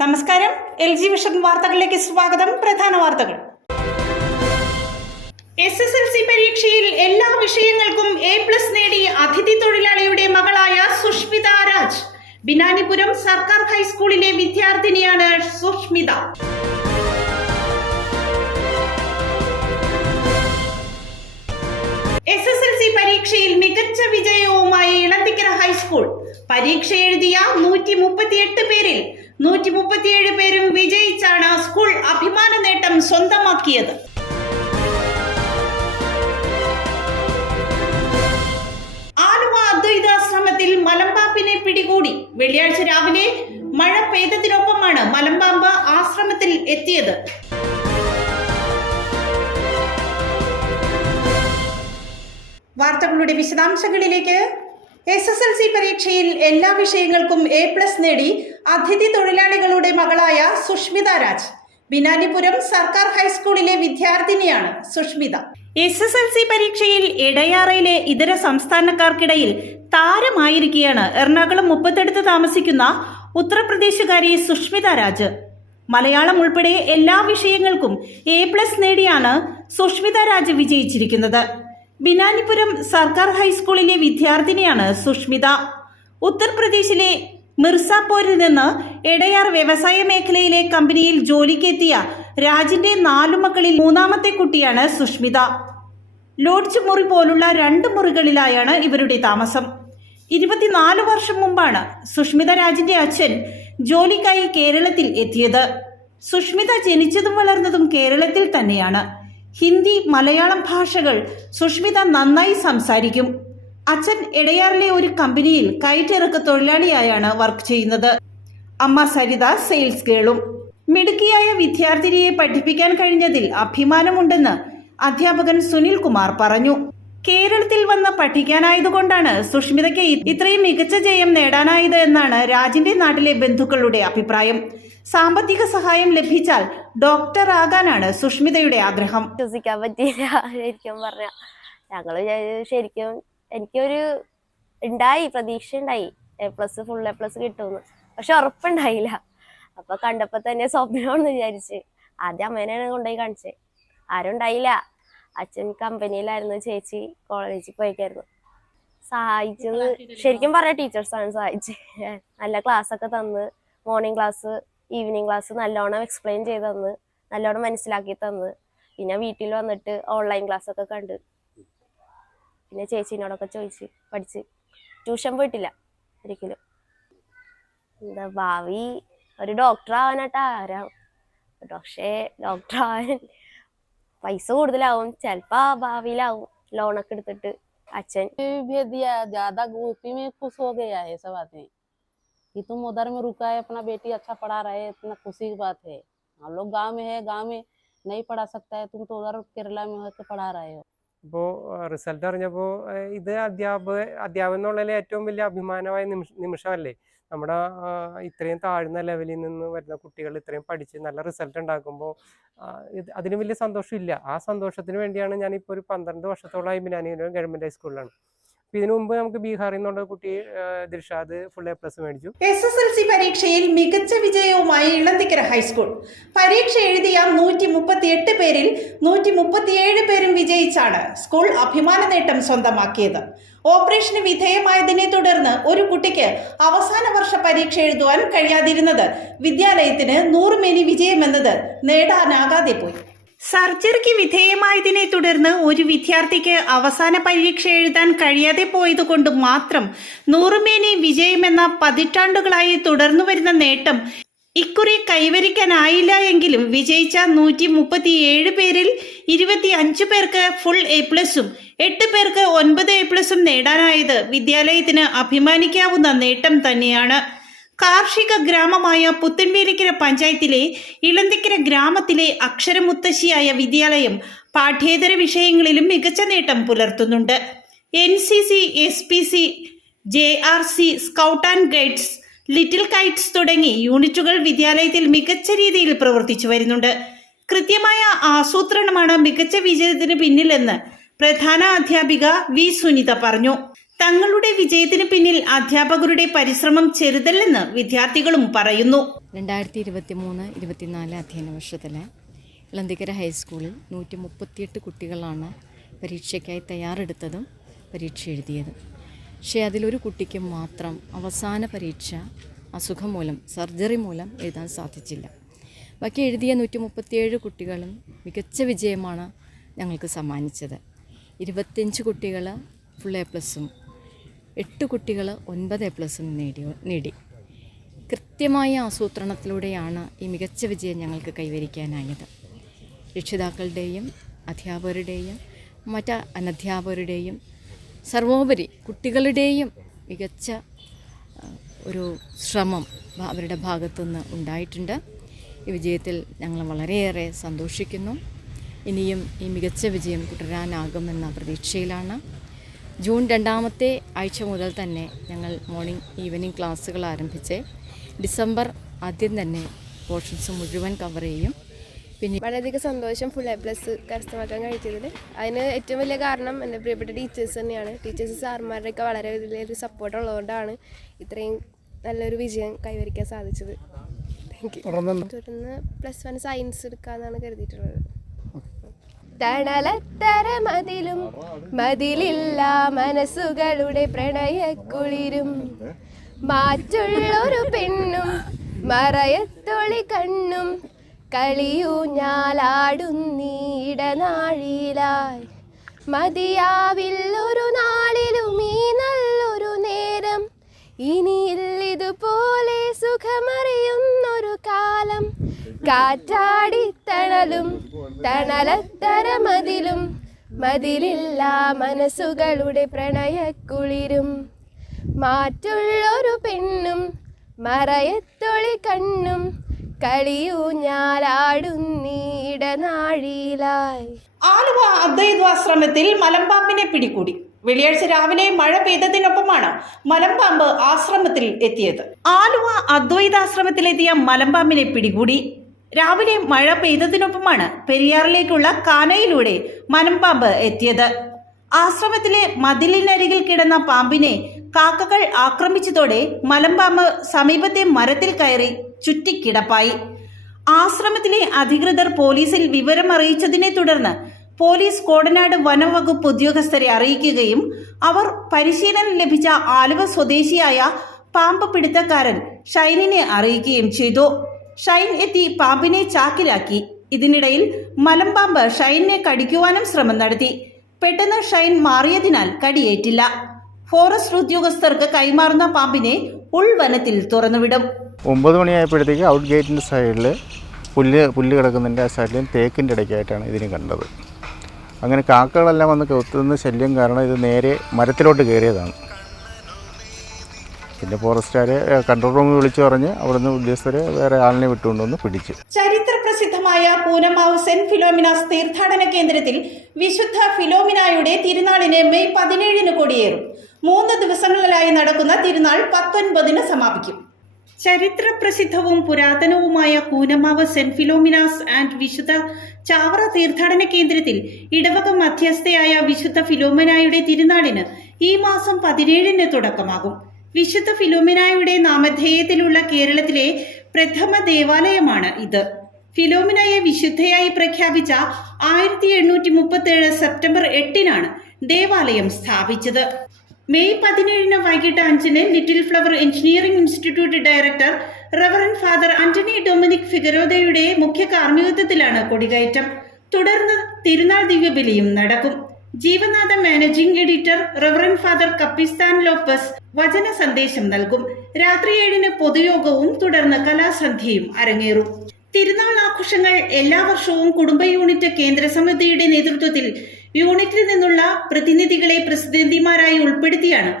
നമസ്കാരം. LG vision വാർത്തകളിലേക്ക് സ്വാഗതം. പ്രധാന വാർത്തകൾ. SSLC പരീക്ഷയിൽ എല്ലാ വിഷയങ്ങൾക്കും A+ നേടി അതിഥി തൊഴിലാളിയുടെ മകളായ സുഷ്മിത രാജ്. ബിനാനിപുരം സർക്കാർ ഹൈസ്കൂളിലെ വിദ്യാർത്ഥിനിയാണ് സുഷ്മിത. SSLC പരീക്ഷയിൽ മികച്ച വിജയവുമായി ഇളന്തിക്കര ഹൈസ്കൂൾ. പരീക്ഷ എഴുതിയ 138 പേരിൽ 137 പേരും വിജയിച്ചാണ് സ്കൂൾ അഭിമാന നേട്ടം സ്വന്തമാക്കിയത്. ആലുവ അദ്വൈതാശ്രമത്തിൽ മലമ്പാമ്പിനെ പിടികൂടി. വെള്ളിയാഴ്ച രാവിലെ മഴ പെയ്തതിനൊപ്പമാണ് മലമ്പാമ്പ് ആശ്രമത്തിൽ എത്തിയത്. വാർത്തകളുടെ വിശദാംശങ്ങളിലേക്ക്. SSLC പരീക്ഷയിൽ എല്ലാ വിഷയങ്ങൾക്കും A+ നേടി അതിഥി തൊഴിലാളികളുടെ മകളായ സുഷ്മിത രാജ്. ബിനാനിപുരം സർക്കാർ ഹൈസ്കൂളിലെ വിദ്യാർത്ഥിനിയാണ് സുഷ്മിത. SSLC പരീക്ഷയിൽ എടയാറയിലെ ഇതര സംസ്ഥാനക്കാർക്കിടയിൽ താരമായിരിക്കുകയാണ് എറണാകുളം മുപ്പത്തെടുത്ത് താമസിക്കുന്ന ഉത്തർപ്രദേശുകാരി സുഷ്മിത രാജ്. മലയാളം ഉൾപ്പെടെ എല്ലാ വിഷയങ്ങൾക്കും A+ നേടിയാണ് സുഷ്മിത രാജ് വിജയിച്ചിരിക്കുന്നത്. ബിനാനിപുരം സർക്കാർ ഹൈസ്കൂളിലെ വിദ്യാർത്ഥിനിയാണ് സുഷ്മിത. ഉത്തർപ്രദേശിലെ മിർസാപൂരിൽ നിന്ന് എടയാർ വ്യവസായ മേഖലയിലെ കമ്പനിയിൽ ജോലിക്കെത്തിയ രാജിന്റെ 4 മക്കളിൽ 3ാമത്തെ കുട്ടിയാണ് സുഷ്മിത. ലോഡ്ജ് മുറി പോലുള്ള 2 മുറികളിലായാണ് ഇവരുടെ താമസം. 24 വർഷം മുമ്പാണ് സുഷ്മിത രാജിന്റെ അച്ഛൻ ജോലിക്കായി കേരളത്തിൽ എത്തിയത്. സുഷ്മിത ജനിച്ചതും വളർന്നതും കേരളത്തിൽ തന്നെയാണ്. ഹിന്ദി, മലയാളം ഭാഷകൾ സുഷ്മിത നന്നായി സംസാരിക്കും. അച്ഛൻ എടയാറിലെ ഒരു കമ്പനിയിൽ കയറ്റിറക്ക തൊഴിലാളിയായാണ് വർക്ക് ചെയ്യുന്നത്. അമ്മ സരിത സെയിൽസ് ഗേളും. മിടുക്കിയായ വിദ്യാർത്ഥിനിയെ പഠിപ്പിക്കാൻ കഴിഞ്ഞതിൽ അഭിമാനമുണ്ടെന്ന് അധ്യാപകൻ സുനിൽ കുമാർ പറഞ്ഞു. കേരളത്തിൽ വന്ന് പഠിക്കാനായതുകൊണ്ടാണ് സുഷ്മിതയ്ക്ക് ഇത്രയും മികച്ച ജയം നേടാനായത് എന്നാണ് രാജിന്റെ നാട്ടിലെ ബന്ധുക്കളുടെ അഭിപ്രായം. സാമ്പത്തിക സഹായം ലഭിച്ചാൽ ഡോക്ടർ ആകാനാണ് സുഷ്മിതയുടെ ആഗ്രഹം. വിശ്വസിക്കാൻ പറ്റിയില്ല. ശരിക്കും പറഞ്ഞ ഞങ്ങള് ശരിക്കും എനിക്കൊരു പ്രതീക്ഷ ഉണ്ടായി ഫുൾ A+ കിട്ടുമെന്ന്. പക്ഷെ ഉറപ്പുണ്ടായില്ല. അപ്പൊ കണ്ടപ്പോ തന്നെ സ്വപ്നമാണെന്ന് വിചാരിച്ച് ആദ്യം അമ്മേനെയാണ് കൊണ്ടുപോയി കാണിച്ചേ. ആരും ഉണ്ടായില്ല. അച്ഛൻ കമ്പനിയിലായിരുന്നു, ചേച്ചി കോളേജിൽ പോയിക്കായിരുന്നു. സഹായിച്ചത് ശരിക്കും പറഞ്ഞ ടീച്ചേഴ്സാണ് സഹായിച്ചത്. നല്ല ക്ലാസ് ഒക്കെ തന്ന്, മോർണിംഗ് ക്ലാസ്, ഈവനിങ് ക്ലാസ് നല്ലോണം എക്സ്പ്ലെയിൻ ചെയ്ത് തന്ന്, നല്ലോണം മനസ്സിലാക്കി തന്ന്. പിന്നെ വീട്ടിൽ വന്നിട്ട് ഓൺലൈൻ ക്ലാസ് ഒക്കെ കണ്ട്, പിന്നെ ചേച്ചീനോടൊക്കെ ചോദിച്ച് പഠിച്ച്. ട്യൂഷൻ പോയിട്ടില്ല ഒരിക്കലും. ഭാവി ഒരു ഡോക്ടർ ആവാനായിട്ട് ആരാം. പക്ഷേ ഡോക്ടർ ആവാൻ പൈസ കൂടുതലാവും, ചിലപ്പോ ഭാവിയിലാവും ലോണൊക്കെ എടുത്തിട്ട്. അച്ഛൻ ज्यादा गोपी में खुश हो गया है सब आदमी कि तुम उधर में रुका है, अपना बेटी अच्छा पढ़ा रहे, इतना खुशी की बात है. हम लोग गांव में है, गांव में नहीं पढ़ा सकता है, तुम तो उधर केरला में होकर पढ़ा रहे हो. ഇപ്പോൾ റിസൾട്ട് അറിഞ്ഞപ്പോൾ ഇത് അധ്യാപനം എന്നുള്ളതിൽ ഏറ്റവും വലിയ അഭിമാനമായ നിമിഷമല്ലേ. നമ്മുടെ ഇത്രയും താഴ്ന്ന ലെവലിൽ നിന്ന് വരുന്ന കുട്ടികൾ ഇത്രയും പഠിച്ച് നല്ല റിസൾട്ട് ഉണ്ടാക്കുമ്പോൾ അതിന് വലിയ സന്തോഷമില്ല. ആ സന്തോഷത്തിന് വേണ്ടിയാണ് ഞാനിപ്പോൾ ഒരു 12 വർഷത്തോളമായി ബിനാനിപുരം ഗവൺമെന്റ് ഹൈസ്കൂളിലാണ്. ഇതിനു മുമ്പ് നമുക്ക് ബീഹാറിൽ നിന്നുള്ള കുട്ടി ദിർഷാദ് ഫുൾ A+ മേടിച്ചു. SSLC പരീക്ഷയിൽ മികച്ച വിജയവുമായി ഇളന്തിക്കര ഹൈസ്കൂൾ. പരീക്ഷ എഴുതിയ 138 പേരിൽ 137 പേരും വിജയിച്ചാണ് സ്കൂൾ അഭിമാന നേട്ടം സ്വന്തമാക്കിയത്. ഓപ്പറേഷന് വിധേയമായതിനെ തുടർന്ന് ഒരു കുട്ടിക്ക് അവസാന വർഷ പരീക്ഷ എഴുതുവാൻ കഴിയാതിരുന്നത് വിദ്യാലയത്തിന് 100 മേനി വിജയമെന്നത് നേടാനാകാതെ പോയി. സർജറിക്ക് വിധേയമായതിനെ തുടർന്ന് ഒരു വിദ്യാർത്ഥിക്ക് അവസാന പരീക്ഷ എഴുതാൻ കഴിയാതെ പോയതുകൊണ്ട് മാത്രം 100 മേനി വിജയമെന്ന പതിറ്റാണ്ടുകളായി തുടർന്നു വരുന്ന നേട്ടം ഇക്കുറി കൈവരിക്കാനായില്ല എങ്കിലും വിജയിച്ച 137 പേരിൽ 25 പേർക്ക് ഫുൾ A+ഉം 8 പേർക്ക് 9 A+ഉം നേടാനായത് വിദ്യാലയത്തിന് അഭിമാനിക്കാവുന്ന നേട്ടം തന്നെയാണ്. കാർഷിക ഗ്രാമമായ പുത്തൻവേലിക്കര പഞ്ചായത്തിലെ ഇളന്തിക്കര ഗ്രാമത്തിലെ അക്ഷരമുത്തശ്ശിയായ വിദ്യാലയം പാഠ്യേതര വിഷയങ്ങളിലും മികച്ച നേട്ടം പുലർത്തുന്നുണ്ട്. NCC, SPC, JRC, scout and guides, little Kites തുടങ്ങി യൂണിറ്റുകൾ വിദ്യാലയത്തിൽ മികച്ച രീതിയിൽ പ്രവർത്തിച്ചു വരുന്നുണ്ട്. കൃത്യമായ ആസൂത്രണമാണ് മികച്ച വിജയത്തിന് പിന്നിലെന്ന് പ്രധാന അധ്യാപിക വി സുനിത പറഞ്ഞു. തങ്ങളുടെ വിജയത്തിന് പിന്നിൽ അധ്യാപകരുടെ പരിശ്രമം ചെറുതല്ലെന്ന് വിദ്യാർത്ഥികളും പറയുന്നു. 2023-24 അധ്യയന വർഷത്തിലെ ഇളന്തിക്കര ഹൈസ്കൂളിൽ 138 കുട്ടികളാണ് പരീക്ഷയ്ക്കായി തയ്യാറെടുത്തതും പരീക്ഷ എഴുതിയതും. പക്ഷേ അതിലൊരു കുട്ടിക്ക് മാത്രം അവസാന പരീക്ഷ അസുഖം മൂലം, സർജറി മൂലം എഴുതാൻ സാധിച്ചില്ല. ബാക്കി എഴുതിയ 137 കുട്ടികളും മികച്ച വിജയമാണ് ഞങ്ങൾക്ക് സമ്മാനിച്ചത്. 25 കുട്ടികൾ ഫുൾ A+ഉം 8 കുട്ടികൾ 9 A+ഉം നേടി. കൃത്യമായ ആസൂത്രണത്തിലൂടെയാണ് ഈ മികച്ച വിജയം ഞങ്ങൾക്ക് കൈവരിക്കാനായത്. രക്ഷിതാക്കളുടെയും അധ്യാപകരുടെയും മറ്റ് അനധ്യാപകരുടെയും സർവോപരി കുട്ടികളുടെയും മികച്ച ഒരു ശ്രമം അവരുടെ ഭാഗത്തുനിന്ന് ഉണ്ടായിട്ടുണ്ട്. ഈ വിജയത്തിൽ ഞങ്ങൾ വളരെയേറെ സന്തോഷിക്കുന്നു. ഇനിയും ഈ മികച്ച വിജയം തുടരാനാകുമെന്ന പ്രതീക്ഷയിലാണ്. ജൂൺ 2ാമത്തെ ആഴ്ച മുതൽ തന്നെ ഞങ്ങൾ മോർണിംഗ് ഈവനിങ് ക്ലാസ്സുകൾ ആരംഭിച്ച് ഡിസംബർ ആദ്യം തന്നെ പോർഷൻസ് മുഴുവൻ കവർ ചെയ്യും. പിന്നെ വളരെയധികം സന്തോഷം ഫുൾ A+ കരസ്ഥമാക്കാൻ കഴിച്ചതിൽ. അതിന് ഏറ്റവും വലിയ കാരണം എൻ്റെ പ്രിയപ്പെട്ട ടീച്ചേഴ്സ് തന്നെയാണ്. ടീച്ചേഴ്സ് സാർമാരുടെയൊക്കെ വളരെ വലിയൊരു സപ്പോർട്ട് ഉള്ളതുകൊണ്ടാണ് ഇത്രയും നല്ലൊരു വിജയം കൈവരിക്കാൻ സാധിച്ചത്. Thank you. തുടർന്ന് +1 സയൻസ് എടുക്കാമെന്നാണ് കരുതിയിട്ടുള്ളത്. തണലത്തര മതിലും മതിലില്ല മനസ്സുകളുടെ പ്രണയക്കുളിരും മാറ്റുള്ളൊരു പെണ്ണും മറയത്തൊളി കണ്ണും കളിയൂഞ്ഞാലാടുന്നീടനാഴിയിലായി മതിയാവില്ലൊരു നാളിലും ഈ നല്ലൊരു നേരം ഇനിയില്ലിതുപോലെ സുഖമറിയുന്നൊരു കാലം കാറ്റാടിത്തണലും തണലത്തര മതിലും മതിലില്ല മനസ്സുകളുടെ പ്രണയക്കുളിരും മാറ്റുള്ളൊരു പെണ്ണും മറയത്തൊളി കണ്ണും കളിയൂഞ്ഞാലാടുന്നീടനാഴിയിലായി. ആലുവ അദ്വൈതാശ്രമത്തിൽ മലമ്പാമ്പിനെ പിടികൂടി. വെള്ളിയാഴ്ച രാവിലെ മഴ പെയ്തതിനൊപ്പമാണ് മലമ്പാമ്പ് ആശ്രമത്തിൽ എത്തിയത്. ആലുവ അദ്വൈതാശ്രമത്തിലെത്തിയ മലമ്പാമ്പിനെ പിടികൂടി. രാവിലെ മഴ പെയ്തതിനൊപ്പമാണ് പെരിയാറിലേക്കുള്ള കാനയിലൂടെ മലമ്പാമ്പ് എത്തിയത്. ആശ്രമത്തിലെ മതിലിനരികിൽ കിടന്ന പാമ്പിനെ കാക്കകൾ ആക്രമിച്ചതോടെ മലമ്പാമ്പ് സമീപത്തെ മരത്തിൽ കയറി ചുറ്റിക്കിടപ്പായി. ആശ്രമത്തിലെ അധികൃതർ പോലീസിൽ വിവരമറിയിച്ചതിനെ തുടർന്ന് പോലീസ് കോടനാട് വനംവകുപ്പ് ഉദ്യോഗസ്ഥരെ അറിയിക്കുകയും അവർ പരിശീലനം ലഭിച്ച ആലുവ സ്വദേശിയായ പാമ്പ് പിടുത്തക്കാരൻ ഷൈനിനെ അറിയിക്കുകയും ചെയ്തു. ഷൈൻ എത്തി പാമ്പിനെ ചാക്കിലാക്കി. ഇതിനിടയിൽ മലമ്പാമ്പ് ഷൈനിനെ കടിക്കുവാനും ശ്രമം നടത്തി. പെട്ടെന്ന് ഷൈൻ മാറിയതിനാൽ കടിയേറ്റില്ല. ഫോറസ്റ്റ് ഉദ്യോഗസ്ഥർക്ക് കൈമാറുന്ന പാമ്പിനെ ഉൾവനത്തിൽ തുറന്നുവിടും. 9 മണിയായപ്പോഴത്തേക്ക് ഔട്ട് ഗേറ്റിൻ്റെ സൈഡിൽ പുല്ല് കിടക്കുന്നതിൻ്റെ ആ സൈഡിൽ തേക്കിൻ്റെ ഇടയ്ക്കായിട്ടാണ് ഇതിനെ കണ്ടത്. അങ്ങനെ കാക്കകളെല്ലാം വന്ന് കൊത്തുന്ന ശല്യം കാരണം ഇത് നേരെ മരത്തിലോട്ട് കയറിയതാണ്. പിന്നെ ഫോറസ്റ്റുകാരെ കൺട്രോൾ റൂമിൽ വിളിച്ചു പറഞ്ഞ് അവിടുന്ന് ഉദ്യോഗസ്ഥരെ വേറെ ആളിനെ വിട്ടുകൊണ്ടുവന്ന് പിടിച്ചു. ചരിത്ര പ്രസിദ്ധമായ കൂനമാവ് സെന്റ് ഫിലോമിനാസ് തീർത്ഥാടന കേന്ദ്രത്തിൽ വിശുദ്ധ ഫിലോമിനായുടെ തിരുനാളിന് മെയ് 17 കൊടിയേറും. 3 ദിവസങ്ങളിലായി നടക്കുന്ന തിരുനാൾ 19 സമാപിക്കും. ചരിത്ര പ്രസിദ്ധവും പുരാതനവുമായ കൂനമാവ് സെന്റ് ഫിലോമിനാസ് ആൻഡ് വിശുദ്ധ ചാവറ തീർത്ഥാടന കേന്ദ്രത്തിൽ ഇടവക മധ്യസ്ഥയായ വിശുദ്ധ ഫിലോമിനായുടെ തിരുനാളിന് ഈ മാസം 17 തുടക്കമാകും. വിശുദ്ധ ഫിലോമിനായുടെ നാമധേയത്തിലുള്ള കേരളത്തിലെ പ്രഥമ ദേവാലയമാണ് ഇത്. ഫിലോമിനയെ വിശുദ്ധയായി പ്രഖ്യാപിച്ച 1837 സെപ്റ്റംബർ 8 ദേവാലയം സ്ഥാപിച്ചത്. മെയ് 17 വൈകിട്ട് 5 little flower engineering institute director reverend father Antony Dominic ഫിഗരോദയുടെ മുഖ്യ കാർമ്മികത്വത്തിലാണ് കൊടികയറ്റം. തുടർന്ന് തിരുനാൾ ദിവ്യബലിയും നടക്കും. ജീവനാഥ managing editor reverend father Capistran Lopez വചന സന്ദേശം നൽകും. രാത്രി 7 പൊതുയോഗവും തുടർന്ന് കലാസന്ധ്യയും അരങ്ങേറും. തിരുനാൾ ആഘോഷങ്ങൾ എല്ലാ വർഷവും കുടുംബ യൂണിറ്റ് കേന്ദ്ര സമിതിയുടെ നേതൃത്വത്തിൽ യൂണിറ്റിൽ നിന്നുള്ള പ്രതിനിധികളെ പ്രസിദ്ധന്തിമാരായി ഉൾപ്പെടുത്തിയാണ്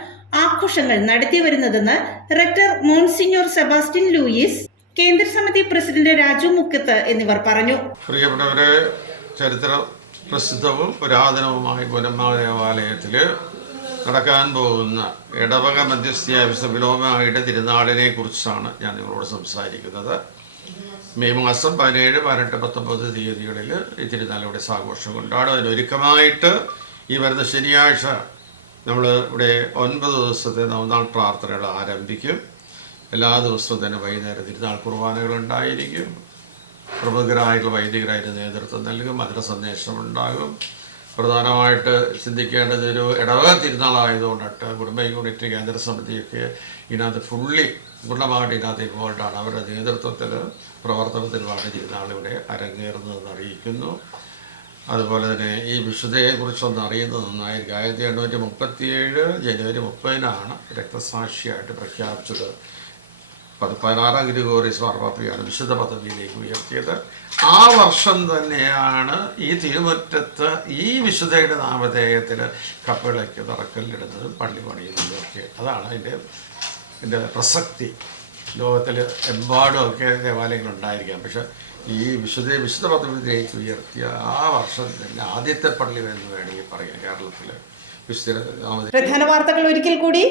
ആഘോഷങ്ങൾ നടത്തിവരുന്നതെന്ന് റെക്ടർ മോൺസിഞ്ഞോർ സെബാസ്റ്റ്യൻ ലൂയിസ്, കേന്ദ്രസമിതി പ്രസിഡന്റ് രാജു മുക്കത്ത് എന്നിവർ പറഞ്ഞു. പ്രിയപ്പെട്ടവരെ, ചരിത്ര പ്രസിദ്ധവും പുരാതനവുമായ കൂനമാവ് ദേവാലയത്തിൽ നടക്കാൻ പോകുന്ന ഇടവക മധ്യസ്ഥയായ വിശുദ്ധ ഫിലോമിനായുടെ തിരുനാളിനെ കുറിച്ചാണ് ഞാൻ നിങ്ങളോട് സംസാരിക്കുന്നത്. മെയ് മാസം 17, 18, 19 തീയതികളിൽ ഈ തിരുനാളിവിടെ ആഘോഷം കൊണ്ടാടും. അതിനൊരുക്കമായിട്ട് ഈ വരുന്ന ശനിയാഴ്ച നമ്മൾ ഇവിടെ 9 ദിവസത്തെ നവനാൾ പ്രാർത്ഥനകൾ ആരംഭിക്കും. എല്ലാ ദിവസവും തന്നെ വൈകുന്നേരം തിരുനാൾ കുർബാനകൾ ഉണ്ടായിരിക്കും. പ്രമുഖരായിട്ടുള്ള വൈദികരായിട്ട് നേതൃത്വം നൽകും. മധുര സന്ദേശം ഉണ്ടാകും. പ്രധാനമായിട്ട് ചിന്തിക്കേണ്ടത് ഒരു ഇടവക തിരുനാളായതുകൊണ്ടിട്ട് കുടുംബ യൂണിറ്റ് കേന്ദ്ര സമിതിയൊക്കെ ഇതിനകത്ത് പൂർണ്ണമായിട്ട് ഇതിനകത്ത് ഇൻവോൾവാണ്. അവരുടെ നേതൃത്വത്തിൽ പ്രവർത്തനത്തിലുമാണ് തിരുനാളിവിടെ അരങ്ങേറുന്നതെന്ന് അറിയിക്കുന്നു. അതുപോലെ തന്നെ ഈ വിശുദ്ധയെക്കുറിച്ചൊന്ന് അറിയുന്നത് നന്നായിരിക്കും. 1837 ജനുവരി 30-നാണ് രക്തസാക്ഷിയായിട്ട് പ്രഖ്യാപിച്ചത്. 16-ാം ഗ്രിഗോറിയസ് മാർപ്പാപ്പയാണ് വിശുദ്ധ പദവിയിലേക്ക് ഉയർത്തിയത്. ആ വർഷം തന്നെയാണ് ഈ തിരുമുറ്റത്ത് ഈ വിശുദ്ധയുടെ നാമധേയത്തിൽ കപ്പളയ്ക്ക് തറക്കല്ലിടുന്നതും പള്ളി പണിയുന്നതും ഒക്കെ. അതാണ് ഇതിൻ്റെ പ്രസക്തി. ലോകത്തിൽ എമ്പാടുമൊക്കെ ദേവാലയങ്ങളുണ്ടായിരിക്കാം, പക്ഷെ ഈ വിശുദ്ധ പദവിയിലേക്ക് ഉയർത്തിയ ആ വർഷം തന്നെ ആദ്യത്തെ പള്ളി എന്ന് വേണമെങ്കിൽ പറയാം കേരളത്തിൽ വിശുദ്ധ. പ്രധാന വാർത്തകൾ ഒരിക്കൽ കൂടി.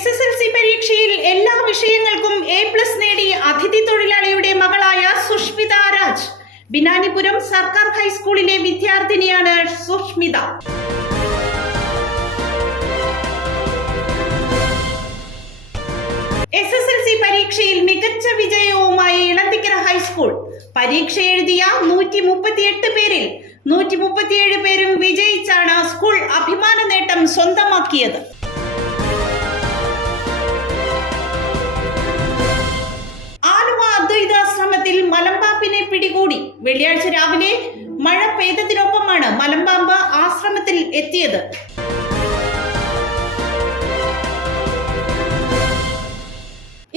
SSLC പരീക്ഷയിൽ എല്ലാ വിഷയങ്ങൾക്കും A+ നേടി അതിഥി തൊഴിലാളിയുടെ മകളായ സുഷ്മിത രാജ്. ബിനാനിപുരം സർക്കാർ ഹൈസ്കൂളിലെ വിദ്യാർത്ഥിനിയാണ് സുഷ്മിത. SSLC പരീക്ഷയിൽ മികച്ച വിജയവുമായി ഇളന്തിക്കര ഹൈസ്കൂൾ. പരീക്ഷ എഴുതിയ 138 പേരിൽ 137 പേരും വിജയിച്ചാണ് സ്കൂൾ അഭിമാന നേട്ടം സ്വന്തമാക്കിയത്. ആലുവ അദ്വൈതാശ്രമത്തിൽ മലമ്പാമ്പിനെ പിടികൂടി. വെള്ളിയാഴ്ച രാവിലെ മഴ പെയ്തതിനൊപ്പമാണ് മലമ്പാമ്പ് ആശ്രമത്തിൽ എത്തിയത്.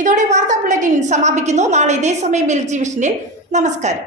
ഇതോടെ വാർത്താ ബുള്ളറ്റിൻ സമാപിക്കുന്നു. നാളെ ഇതേ സമയം LG വിഷനിൽ. നമസ്കാരം.